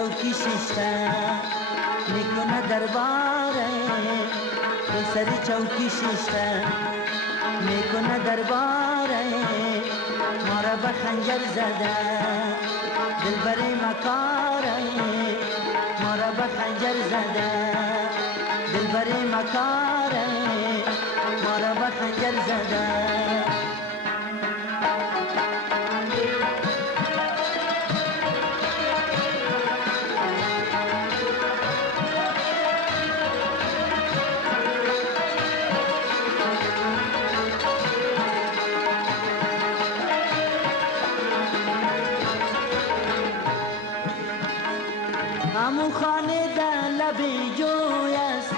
چوکی شیشته میکنه درباره دل سر چوکی شیشته میکنه درباره ما را به خنجر زده دل بری مکاره ما را به خنجر زده دل بری مکاره ما را به خنجر زده همون خانه در لب جوی است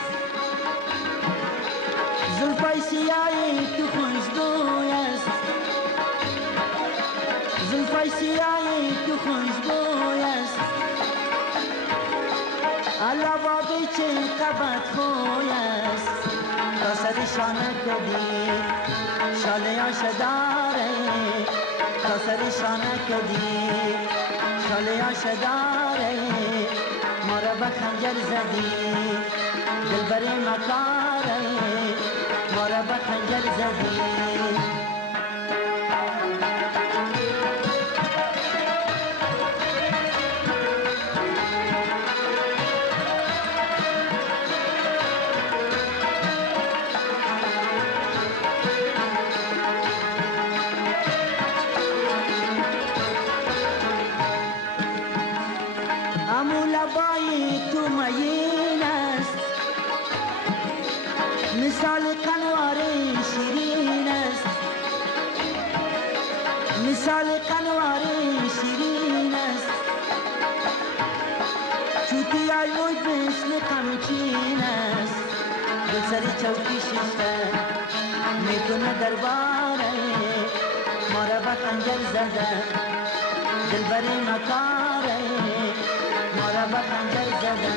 زلفای سیاهی تو خوشبوی است زلفای سیاهی تو خوشبوی است علابابی چه قبط خوی است تا سر شانه کدی شاله آش داره تا سر شانه کدی شاله آش داره ما را به خنجر زدی دل بر مکاره ما را به خنجر زدی همون لبای تو مین است مثال قنوار شیرین است مثال قنوار شیرین است چوتی های موی مثل قمچین است دل سر چوکی شیشته میکنه درباره ما را به خنجر زده دل بری مکاره ما را به خنجر زده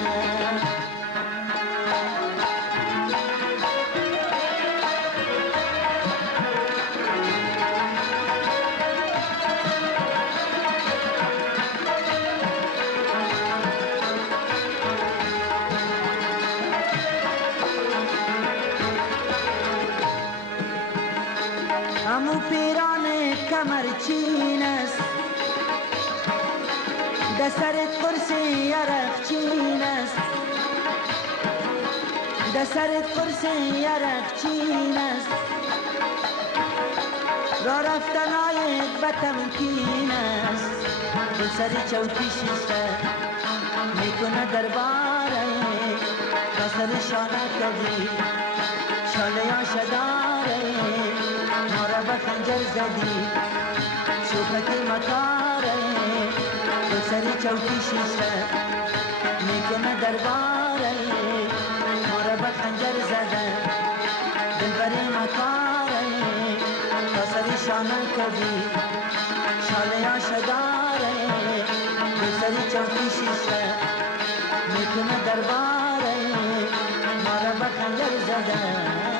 همون پیران کمرچین است در سرت قرص یرقچین است در سرت قرص یرقچین است را رفتنایت به تمکین است دل سر چوکی شیشته میکنه درباره تا سر شانه کدی شاله آش داره ما را به خنجر زدی شوخکی مکاره دل سر چوکی شیشته میکنه درباره ما را به خنجر زده دل بری مکاره تا سر شانه کدی شاله آش داره دل سر چوکی شیشته میکنه درباره ما را به خنجر زده